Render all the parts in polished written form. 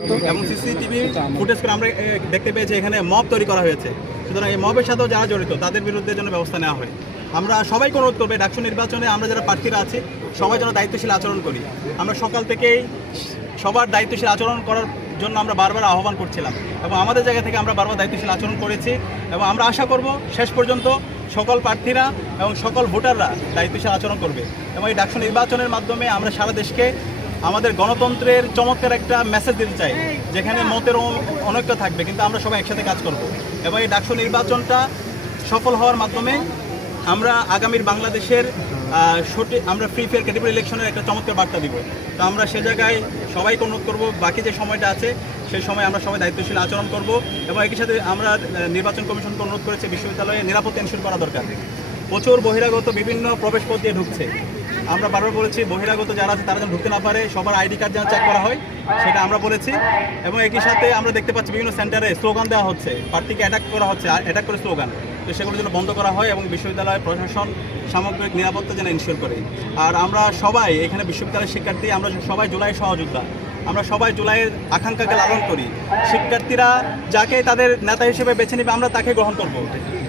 এবং CCTV footage করে আমরা দেখতে পেয়েছি এখানে মব তৈরি করা হয়েছে। সুতরাং এই মবের সাথেও যারা জড়িত তাদের বিরুদ্ধে যেন ব্যবস্থা নেওয়া হয়। আমরা সবাইকে অনুরোধ করবো ডাকসু নির্বাচনে আমরা যারা প্রার্থীরা আছি সবাই যেন দায়িত্বশীল আচরণ করি। আমরা সকাল থেকেই সবার দায়িত্বশীল আচরণ করার জন্য আমরা বারবার আহ্বান করছিলাম এবং আমাদের জায়গা থেকে আমরা বারবার দায়িত্বশীল আচরণ করেছি এবং আমরা আশা করব শেষ পর্যন্ত সকল প্রার্থীরা এবং সকল ভোটাররা দায়িত্বশীল আচরণ করবে এবং এই ডাকসু নির্বাচনের মাধ্যমে আমরা সারা দেশকে আমাদের গণতন্ত্রের চমৎকার একটা মেসেজ দিতে চাই, যেখানে মতের অনৈক্য থাকবে কিন্তু আমরা সবাই একসাথে কাজ করব এবং এই ডাকসু নির্বাচনটা সফল হওয়ার মাধ্যমে আমরা আগামীর বাংলাদেশের আমরা ফ্রি ফেয়ার ক্রেডিবল ইলেকশনের একটা চমৎকার বার্তা দিব। তো আমরা সে জায়গায় সবাইকে অনুরোধ করব বাকি যে সময়টা আছে সেই সময় আমরা সবাই দায়িত্বশীল আচরণ করব এবং একই সাথে আমরা নির্বাচন কমিশনকে অনুরোধ করেছি বিশ্ববিদ্যালয়ে নিরাপত্তা এনশিওর করা দরকার। প্রচুর বহিরাগত বিভিন্ন প্রবেশ পথ দিয়ে ঢুকছে। আমরা বারবার বলেছি বহিরাগত যারা আছে তারা যেন ঢুকতে না পারে, সবার আইডি কার্ড যেন চেক করা হয় সেটা আমরা বলেছি এবং একই সাথে আমরা দেখতে পাচ্ছি বিভিন্ন সেন্টারে স্লোগান দেওয়া হচ্ছে, প্রার্থীকে অ্যাটাক করা হচ্ছে, অ্যাটাক করে স্লোগান, তো সেগুলো যেন বন্ধ করা হয় এবং বিশ্ববিদ্যালয়ের প্রশাসন সামগ্রিক নিরাপত্তা যেন এনশিওর করে। আর আমরা সবাই এখানে বিশ্ববিদ্যালয়ের শিক্ষার্থী, আমরা সবাই জুলাই সহযোদ্ধা, আমরা সবাই জুলাইয়ের আকাঙ্ক্ষাকে লালন করি। শিক্ষার্থীরা যাকে তাদের নেতা হিসেবে বেছে নেবে আমরা তাকে গ্রহণ করব।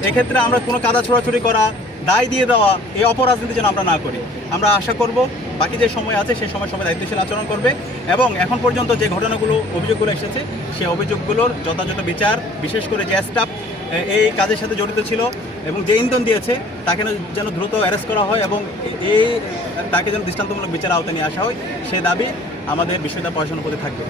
এক্ষেত্রে আমরা কোনো কাদা ছোড়াছুড়ি করা, দায় দিয়ে দেওয়া, এই অপরাজনীতি যেন আমরা না করি। আমরা আশা করব বাকি যে সময় আছে সেই সময় সবাই দায়িত্বশীল আচরণ করবে এবং এখন পর্যন্ত যে ঘটনাগুলো অভিযোগগুলো এসেছে সেই অভিযোগগুলোর যথাযথ বিচার, বিশেষ করে যে স্টাফ এই কাজের সাথে জড়িত ছিল এবং যে ইন্ধন দিয়েছে তাকে যেন দ্রুত অ্যারেস্ট করা হয় এবং তাকে যেন দৃষ্টান্তমূলক বিচার আওতায় নিয়ে আসা হয়, সে দাবি আমাদের বিশ্ববিদ্যালয় প্রশাসনের প্রতি থাকবে।